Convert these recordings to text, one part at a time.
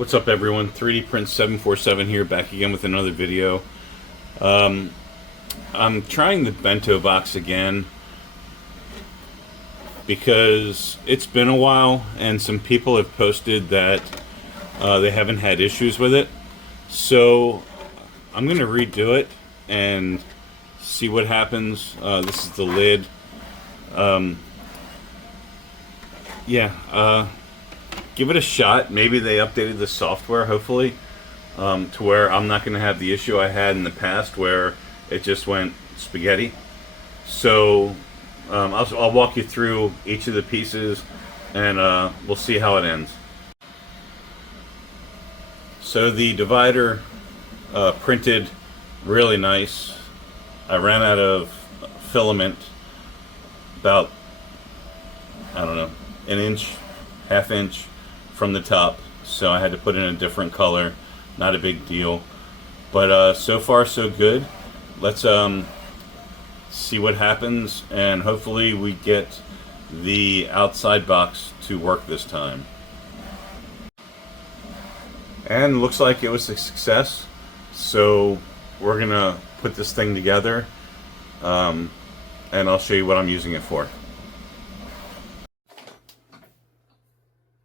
What's up everyone, 3D Print 747 here, back again with another video. I'm trying the Bento Box again because it's been a while and some people have posted that they haven't had issues with it. So I'm going to redo it and see what happens. This is the lid. Give it a shot. Maybe they updated the software, hopefully, to where I'm not going to have the issue I had in the past where it just went spaghetti. So I'll walk you through each of the pieces and we'll see how it ends. So the divider printed really nice. I ran out of filament about, I don't know, an inch, half inch from the top, so I had to put in a different color. Not a big deal, but so far so good. Let's see what happens, and hopefully we get the outside box to work this time. And looks like it was a success, so we're gonna put this thing together, and I'll show you what I'm using it for.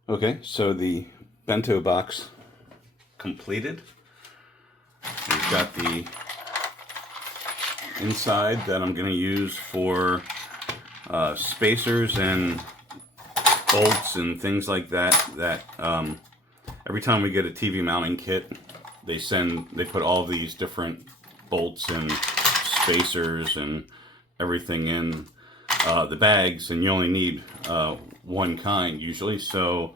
Okay, so the Bento Box completed. We've got the inside that I'm going to use for spacers and bolts and things like that. Every time we get a TV mounting kit, they put all these different bolts and spacers and everything in the bags, and you only need one kind usually. So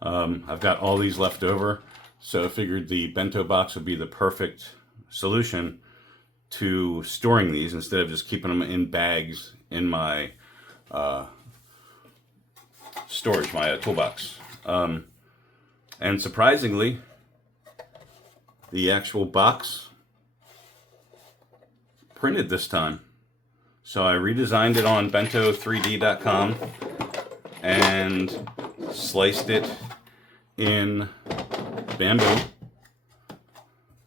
I've got all these left over, so I figured the Bento Box would be the perfect solution to storing these instead of just keeping them in bags in my storage, my toolbox. And surprisingly, the actual box printed this time. So I redesigned it on bento3d.design and sliced it in bamboo,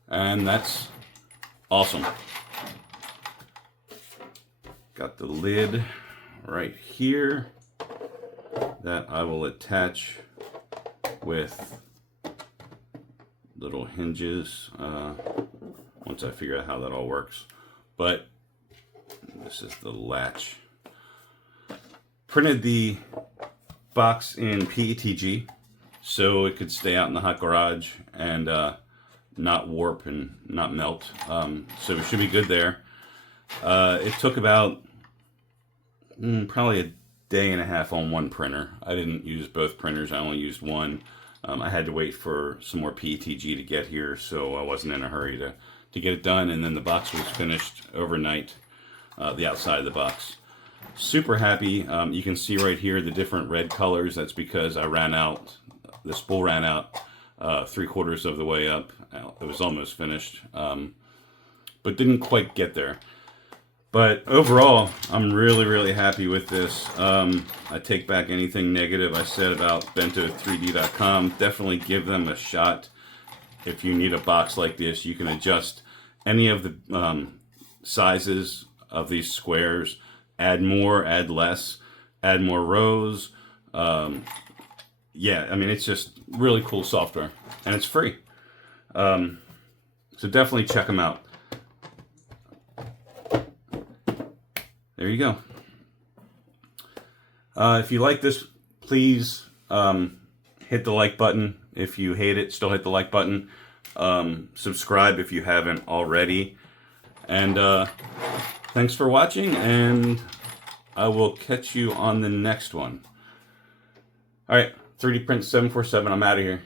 and that's awesome. Got the lid right here that I will attach with little hinges once I figure out how that all works. But this is the latch. Printed the box in PETG so it could stay out in the hot garage and not warp and not melt. So we should be good there. It took about probably a day and a half on one printer. I didn't use both printers, I only used one. I had to wait for some more PETG to get here, so I wasn't in a hurry to get it done, and then the box was finished overnight, the outside of the box. Super happy. You can see right here the different red colors. That's because I ran out, the spool ran out 3/4 of the way up. It was almost finished, but didn't quite get there. But overall, I'm really happy with this. I take back anything negative I said about bento3d.com. Definitely give them a shot. If you need a box like this, you can adjust any of the sizes of these squares. Add more, add less, add more rows. Yeah, I mean, it's just really cool software, and it's free. So definitely check them out. There you go. If you like this, please hit the like button. If you hate it, still hit the like button. Subscribe if you haven't already. And thanks for watching, and I will catch you on the next one. All right, 3D Print 747, I'm out of here.